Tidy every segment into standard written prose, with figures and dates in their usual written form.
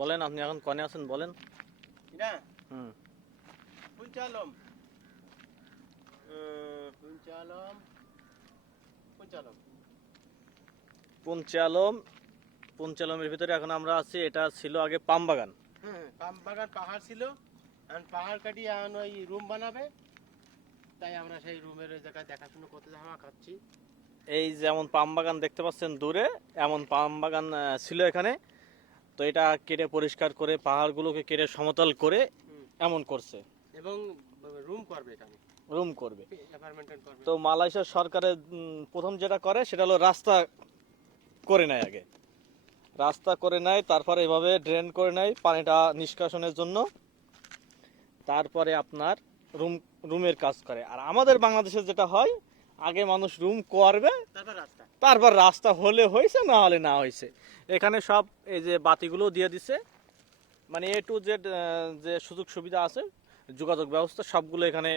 বলেন আপনি এখন কনে আছেন বলেন। না হুম পুঞ্চালম পুঞ্চালম পুঞ্চালম পুঞ্চালম। পুঞ্চালমের ভিতরে এখন আমরা আছি। এটা ছিল আগে পাম বাগান। হ্যাঁ পাম বাগান পাহাড় ছিল, এখন পাহাড় কাটিয়ে এখন ওই রুম বানাবে, তাই আমরা সেই রুমের ওই জায়গায় দেখাশুনো করতে হাওয়া খাচ্ছি। এই যেমন পাম বাগান দেখতে পাচ্ছেন দূরে, এমন পাম বাগান ছিল এখানে। তো এটা কেটে পরিষ্কার করে পাহাড়গুলোকে কেটে সমতল করে হুম, এমন করছে, এবং রুম করবে এখানে, রুম করবে। অ্যাপার্টমেন্ট করবে। তো মালয়েশিয়ার সরকারের প্রথম যেটা করে সেটা হলো রাস্তা করে নেয় আগে। রাস্তা করে নেয়, তারপরে এভাবে ড্রেন করে নেয় পানিটা নিষ্কাশনের জন্য। তারপরে আপনার রুম রুমের কাজ করে। আর আমাদের বাংলাদেশে যেটা হয়, আগে মানুষ রুম করবে, তারপর রাস্তা। তারপর রাস্তা হলে হয়েছে, না হলে না হয়েছে। এখানে সব এই যে বাতিগুলো দিয়ে দিছে, মানে এ টু জেড যে সুযোগ সুবিধা আছে, যোগাযোগ ব্যবস্থা সবগুলো এখানে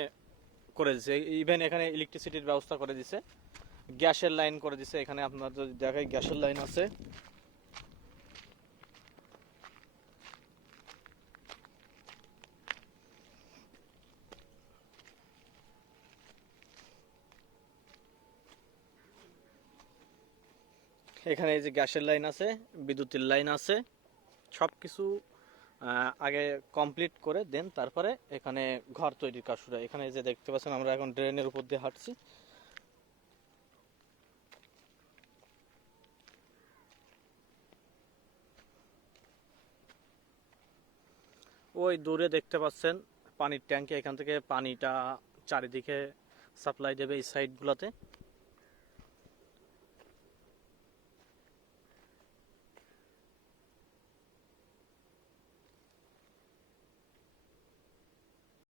করে দিছে। ইভেন এখানে ইলেকট্রিসিটির ব্যবস্থা করে দিছে, গ্যাসের লাইন করে দিছে। এখানে আপনার যদি দেখায় গ্যাসের লাইন আছে। এখানে এই যে গ্যাসের লাইন আছে, বিদ্যুতের লাইন আছে, সব কিছু আগে কমপ্লিট করে দেন তারপরে এখানে ঘর তৈরির কাজ শুরু হয়। এখানে যে দেখতে পাচ্ছেন আমরা এখন ড্রেনের উপর দিয়ে হাঁটছি। ওই দূরে দেখতে পাচ্ছেন পানির ট্যাঙ্কি, এখান থেকে পানিটা চারিদিকে সাপ্লাই দেবে এই সাইডগুলোতে।